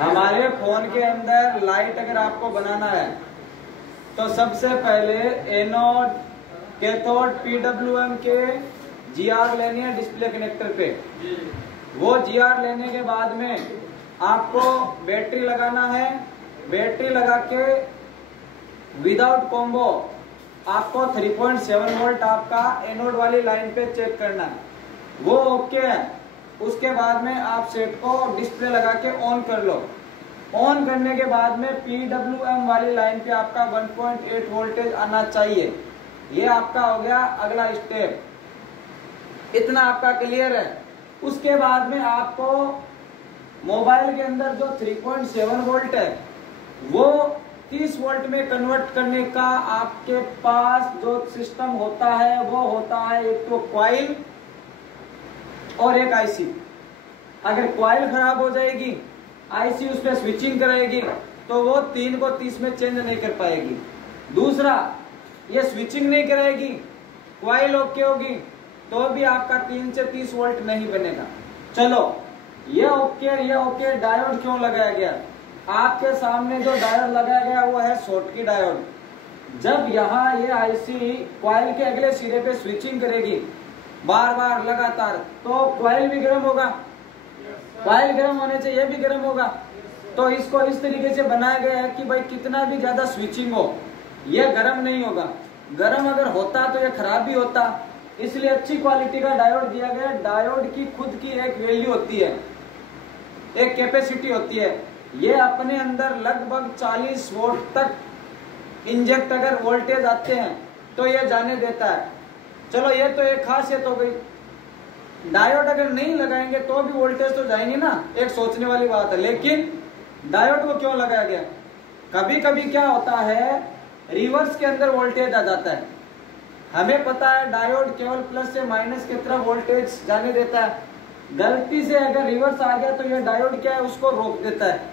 हमारे फोन के अंदर लाइट अगर आपको बनाना है तो सबसे पहले एनोड, कैथोड, पीडब्ल्यूएम के जीआर लेनी है डिस्प्ले कनेक्टर पे। वो जीआर लेने के बाद में आपको बैटरी लगाना है। बैटरी लगा के विदाउट कॉम्बो आपको 3.7 वोल्ट आपका एनोड वाली लाइन पे चेक करना है, वो ओके है। उसके बाद में आप सेट को डिस्प्ले लगा के ऑन कर लो। ऑन करने के बाद में पीडब्ल्यूएम वाली लाइन पे आपका 1.8 वोल्टेज आना चाहिए। ये आपका हो गया अगला स्टेप। इतना आपका क्लियर है। उसके बाद में आपको मोबाइल के अंदर जो 3.7 वोल्ट है वो 30 वोल्ट में कन्वर्ट करने का आपके पास जो सिस्टम होता है वो होता है एक तो कॉइल और एक आईसी। अगर कॉइल खराब हो जाएगी, आईसी उस पर स्विचिंग कराएगी तो वो 3 को 30 में चेंज नहीं कर पाएगी। दूसरा, ये स्विचिंग नहीं कराएगी, कॉइल ओके होगी तो भी आपका 3 से 30 वोल्ट नहीं बनेगा। चलो ये ओके, डायोड क्यों लगाया गया? आपके सामने जो डायोड लगाया गया वो है शॉर्टकी डायोड। जब यहाँ ये आईसी कॉइल के अगले सिरे पे स्विचिंग करेगी बार बार लगातार तो कॉइल भी गर्म होगा, कॉइल गर्म होने से ये भी गर्म होगा। तो इसको इस तरीके से बनाया गया है कि भाई कितना भी ज्यादा स्विचिंग हो ये गर्म नहीं होगा। गर्म अगर होता तो ये खराब भी होता, इसलिए अच्छी क्वालिटी का डायोड दिया गया। डायोड की खुद की एक वैल्यू होती है, एक कैपेसिटी होती है। ये अपने अंदर लगभग 40 वोल्ट तक इंजेक्ट अगर वोल्टेज आते हैं तो ये जाने देता है। चलो ये तो एक खासियत हो गई। डायोड अगर नहीं लगाएंगे तो भी वोल्टेज तो जाएंगे ना, एक सोचने वाली बात है। लेकिन डायोड को क्यों लगाया गया? कभी कभी क्या होता है रिवर्स के अंदर वोल्टेज आ जाता है। हमें पता है डायोड केवल प्लस से माइनस की तरफ वोल्टेज जाने देता है। गलती से अगर रिवर्स आ गया तो यह डायोड क्या है उसको रोक देता है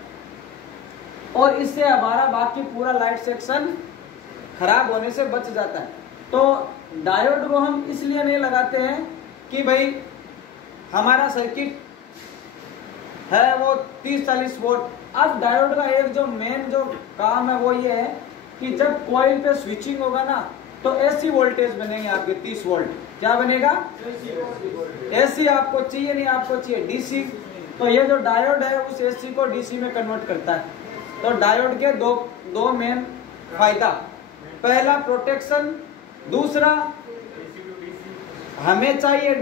और इससे हमारा बाकी पूरा लाइट सेक्शन खराब होने से बच जाता है। तो डायोड को हम इसलिए नहीं लगाते हैं कि भाई हमारा सर्किट है वो 30-40 वोल्ट। अब डायोड का एक जो मेन जो काम है वो ये है कि जब कॉइल पे स्विचिंग होगा ना तो एसी वोल्टेज बनेंगे आपके 30 वोल्ट। क्या बनेगा? एसी आपको चाहिए नहीं, आपको चाहिए डीसी। तो ये जो डायोड है उस एसी को डीसी में कन्वर्ट करता है। तो डायोड के दो मेन फायदा, पहला प्रोटेक्शन, दूसरा हमें चाहिए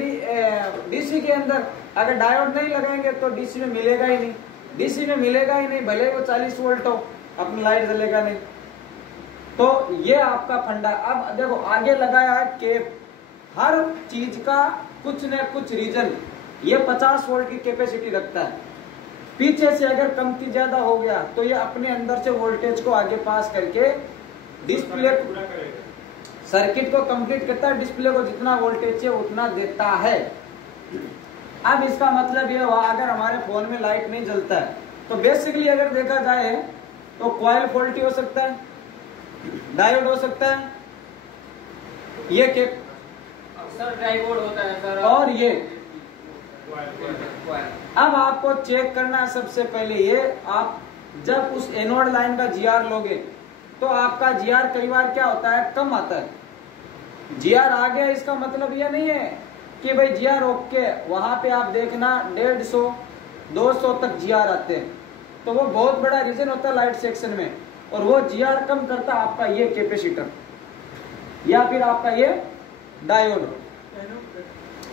डीसी के अंदर अगर डायोड नहीं लगाएंगे तो डीसी में मिलेगा ही नहीं। डीसी में मिलेगा ही नहीं, भले वो 40 वोल्ट हो, अपनी लाइट जलेगा नहीं। तो ये आपका फंडा। अब देखो आगे लगाया है केप। हर चीज का कुछ न कुछ रीजन। ये 50 वोल्ट की कैपेसिटी रखता है। पीछे से अगर कमती ज्यादा हो गया तो ये अपने अंदर से वोल्टेज को आगे पास करके डिस्प्ले सर्किट को कंप्लीट करता है। डिस्प्ले को जितना वोल्टेज चाहिए उतना देता है। अब इसका मतलब ये हुआ अगर हमारे फोन में लाइट नहीं जलता है तो बेसिकली अगर देखा जाए तो कॉइल फॉल्टी हो सकता है, डायोड हो सकता है, ये सर डायोड होता है सर, और ये। अब आपको चेक करना है सबसे पहले ये, आप जब उस एनोड लाइन का जीआर लोगे तो आपका जीआर कई बार क्या होता है कम आता है। जीआर आ गया इसका मतलब ये नहीं है कि भाई जीआर ओके। वहां पे आप देखना 150-200 तक जीआर आते हैं तो वो बहुत बड़ा रीजन होता है लाइट सेक्शन में। और वो जीआर कम करता आपका ये कैपेसिटर या फिर आपका ये डायोड।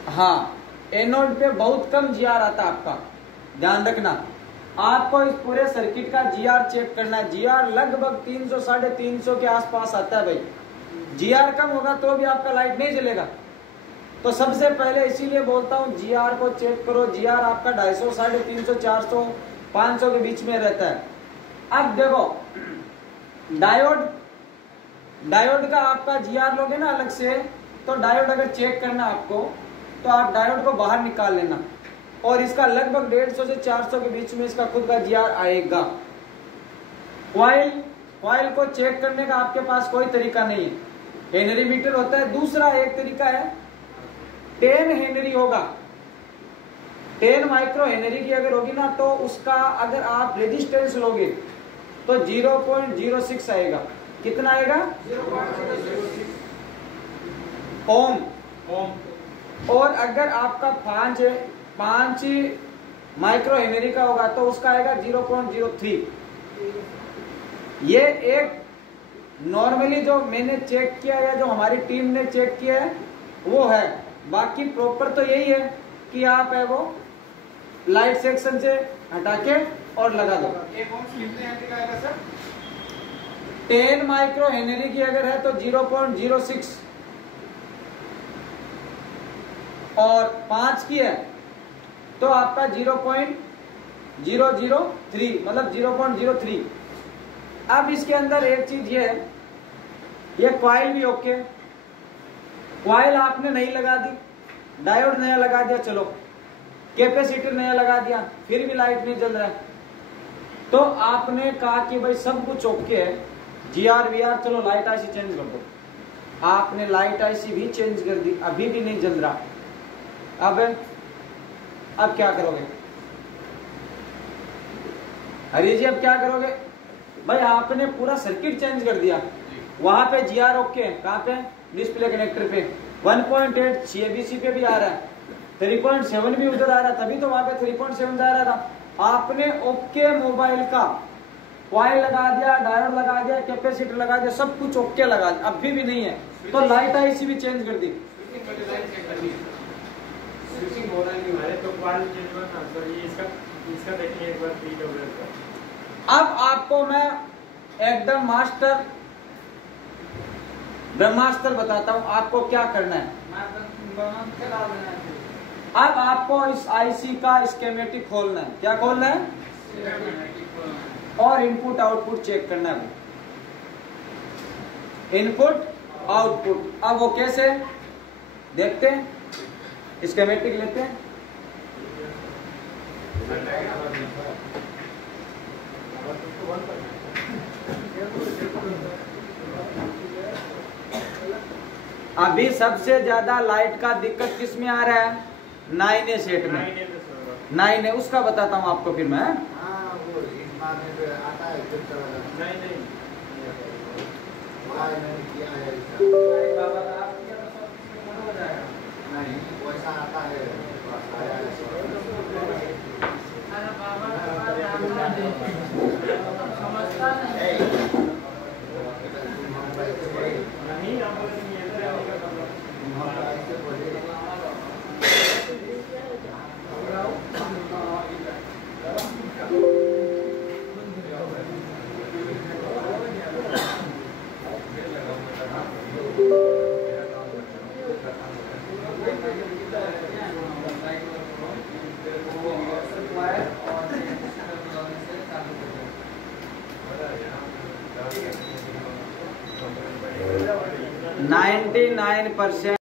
हाँ, एनोड पे बहुत कम जीआर आता है आपका, ध्यान रखना। आपको इस पूरे सर्किट का जीआर चेक करना है। जीआर लगभग 300-350 के आसपास आता है भाई। जीआर कम होगा तो भी आपका लाइट नहीं जलेगा। तो सबसे पहले इसीलिए बोलता हूँ जीआर को चेक करो। जीआर आपका 250, 350, 400, 500 के बीच में रहता है। अब देखो डायोड का आपका जीआर लोगे ना अलग से, तो डायोड अगर चेक करना आपको तो आप डायोड को बाहर निकाल लेना और इसका लगभग 150 से 400 के बीच में इसका खुद का जीआर आएगा। कॉइल को चेक करने का आपके पास कोई तरीका नहीं है, हेनरी मीटर होता है। दूसरा एक तरीका है 10 हेनरी होगा 10 माइक्रो हेनरी की अगर होगी ना, तो उसका अगर आप रेजिस्टेंस लोगे तो 0.06 आएगा। कितना आएगा? 0.06 ओम। ओम। और अगर आपका 5 माइक्रो हेनरी का होगा तो उसका आएगा 0.03। ये एक नॉर्मली जो मैंने चेक किया या जो हमारी टीम ने चेक किया है वो है। बाकी प्रॉपर तो यही है कि आप है वो लाइट सेक्शन से हटा के और लगा दो। एक ओम कितने एम्पी का आएगा सर? 10 माइक्रो हेनरी की अगर है तो 0.06 और 5 की है तो आपका 0.003 मतलब 0.03। अब इसके अंदर एक चीज ये है, ये कॉइल भी ओके, कॉइल आपने नहीं लगा दी, डायोड नया लगा दिया, चलो कैपेसिटर नया लगा दिया, फिर भी लाइट नहीं जल रहा है, तो आपने कहा कि भाई सब कुछ ओके है, जीआर वीआर चलो लाइट आईसी चेंज कर दो। आपने लाइट आईसी भी चेंज कर दी, अभी भी नहीं जल रहा। अब क्या करोगे हरी जी? अब क्या करोगे भाई? आपने पूरा सर्किट चेंज कर दिया, वहां पे जीआर ओके है, कहां पे? डिस्प्ले कनेक्टर पे 1.8 CABC पे भी आ रहा है, 3.7 भी उधर आ रहा है, तभी तो वहां पे 3.7 जा रहा था। आपने ओके मोबाइल का कॉइल लगा दिया, डायोड लगा दिया, कैपेसिटर लगा दिया, सब कुछ ओके लगा दिया, अभी भी नहीं है तो लाइट आईसी भी चेंज कर दी। स्विचिंग हो रहा है हमारे तो कॉइल चेंज करना सर। ये इसका देखिए एक बार PWM का। अब आपको मैं एकदम मास्टर ब्रह्मास्त्र बताता हूं आपको क्या करना है। अब आपको इस आईसी का स्कीमेटिक खोलना है। क्या खोलना है? और इनपुट आउटपुट चेक करना है। इनपुट आउटपुट, अब वो कैसे देखते हैं? स्कीमेटिक लेते हैं, अभी सबसे ज्यादा लाइट का दिक्कत किस में आ रहा है? 9A सेट में। 9A उसका बताता हूं आपको फिर मैं। है 99%